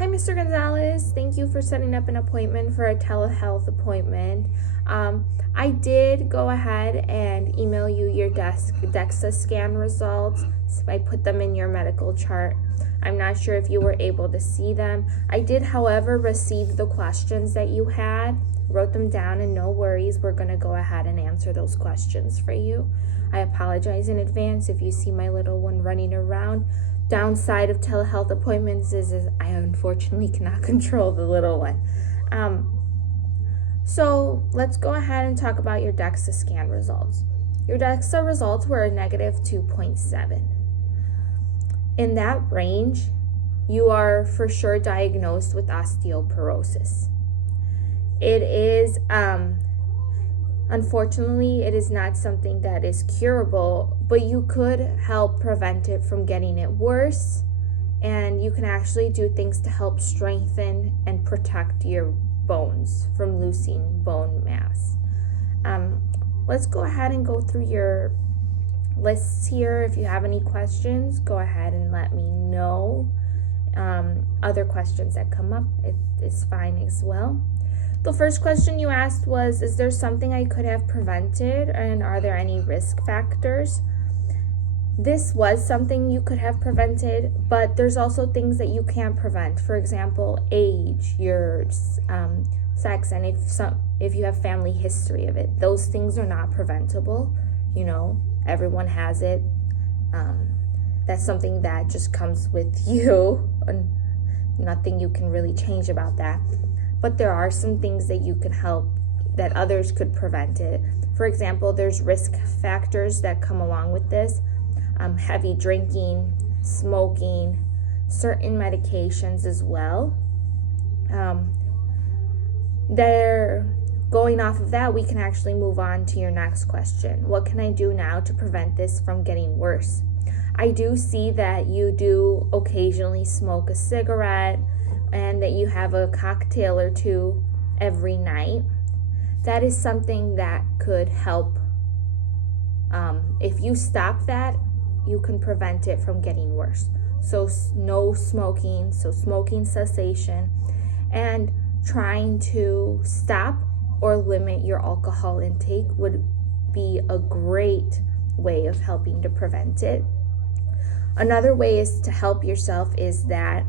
Hi, Mr. Gonzalez. Thank you for setting up an appointment for a telehealth appointment. I did go ahead and email you your DEXA scan results. So I put them in your medical chart. I'm not sure if you were able to see them. I did, however, receive the questions that you had, wrote them down, and no worries. We're going to go ahead and answer those questions for you. I apologize in advance if you see my little one running around. Downside of telehealth appointments is I unfortunately cannot control the little one. So let's go ahead and talk about your DEXA scan results. Your DEXA results were a negative 2.7. In that range, you are for sure diagnosed with osteoporosis. It is, unfortunately, it is not something that is curable, but you could help prevent it from getting it worse, and you can actually do things to help strengthen and protect your bones from losing bone mass. Let's go ahead and go through your lists here. If you have any questions, go ahead and let me know. Other questions that come up, it is fine as well. The first question you asked was, is there something I could have prevented, and are there any risk factors? This was something you could have prevented, but there's also things that you can't prevent. For example, age, your sex, and if you have family history of it. Those things are not preventable. You know, everyone has it. That's something that just comes with you, and nothing you can really change about that. But there are some things that you can help, that others could prevent it. For example, there's risk factors that come along with this. Heavy drinking, smoking, certain medications as well. Going off of that, we can actually move on to your next question. What can I do now to prevent this from getting worse? I do see that you do occasionally smoke a cigarette and that you have a cocktail or two every night. That is something that could help. If you stop that, you can prevent it from getting worse. So no smoking, so smoking cessation, and trying to stop or limit your alcohol intake would be a great way of helping to prevent it. Another way is to help yourself is that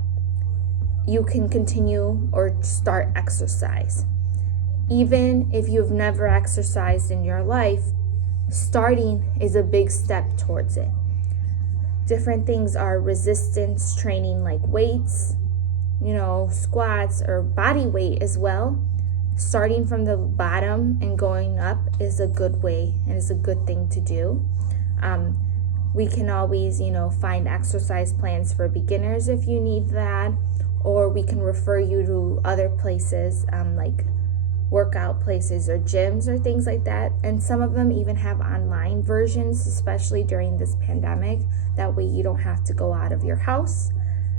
you can continue or start exercise. Even if you've never exercised in your life, starting is a big step towards it. Different things are resistance training, like weights, squats, or body weight as well. Starting from the bottom and going up is a good way and is a good thing to do. We can always, find exercise plans for beginners if you need that, or we can refer you to other places, like workout places or gyms or things like that. And some of them even have online versions, especially during this pandemic. That way you don't have to go out of your house.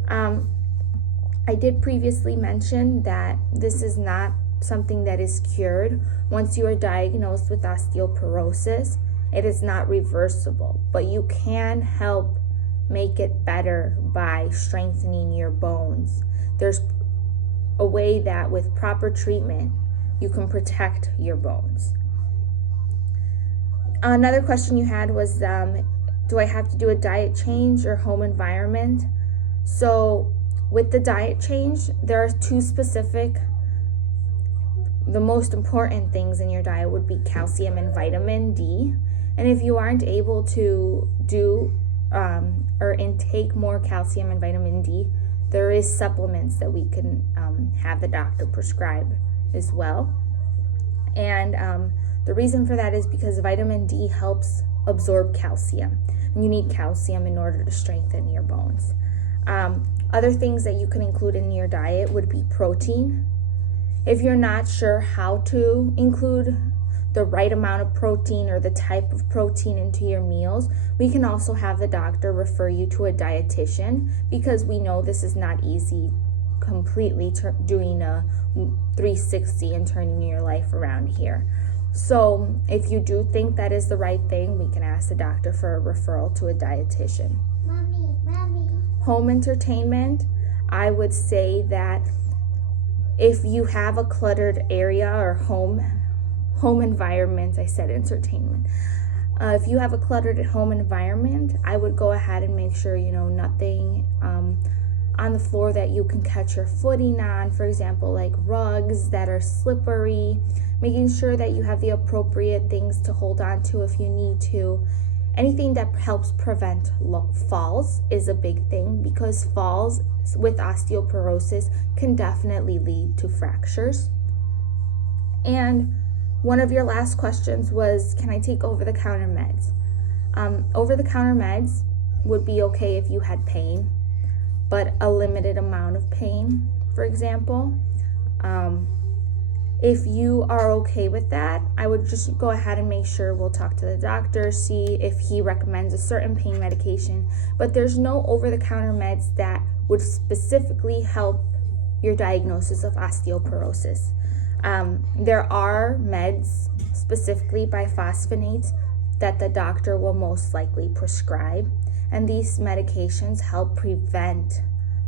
I did previously mention that this is not something that is cured. Once you are diagnosed with osteoporosis, it is not reversible, but you can help make it better by strengthening your bones. There's a way that with proper treatment, you can protect your bones. Another question you had was, do I have to do a diet change or home environment? So with the diet change, there are two specific. The most important things in your diet would be calcium and vitamin D. And if you aren't able to do or intake more calcium and vitamin D, there is supplements that we can have the doctor prescribe as well. And the reason for that is because vitamin D helps absorb calcium. And you need calcium in order to strengthen your bones. Other things that you can include in your diet would be protein. If you're not sure how to include the right amount of protein or the type of protein into your meals, we can also have the doctor refer you to a dietitian, because we know this is not easy completely doing a 360 and turning your life around here. So if you do think that is the right thing, we can ask the doctor for a referral to a dietitian. Mommy. Home entertainment. I would say that if you have a cluttered area or home environment, I said entertainment. If you have a cluttered home environment, I would go ahead and make sure, nothing on the floor that you can catch your footing on, for example, like rugs that are slippery, making sure that you have the appropriate things to hold on to if you need to. Anything that helps prevent falls is a big thing, because falls with osteoporosis can definitely lead to fractures. And one of your last questions was, can I take over-the-counter meds? Over-the-counter meds would be okay if you had pain, but a limited amount of pain, for example. If you are okay with that, I would just go ahead and make sure we'll talk to the doctor, see if he recommends a certain pain medication. But there's no over-the-counter meds that would specifically help your diagnosis of osteoporosis. There are meds, specifically bisphosphonates, that the doctor will most likely prescribe, and these medications help prevent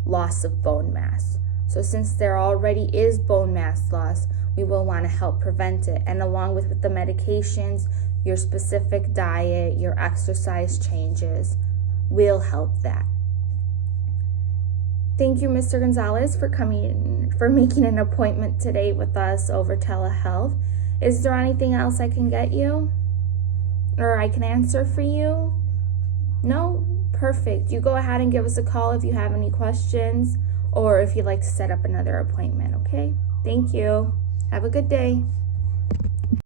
loss of bone mass. So since there already is bone mass loss, we will want to help prevent it. And along with the medications, your specific diet, your exercise changes will help that. Thank you, Mr. Gonzalez, for making an appointment today with us over telehealth. Is there anything else I can get you? Or I can answer for you? No? Perfect. You go ahead and give us a call if you have any questions, or if you'd like to set up another appointment, okay? Thank you. Have a good day.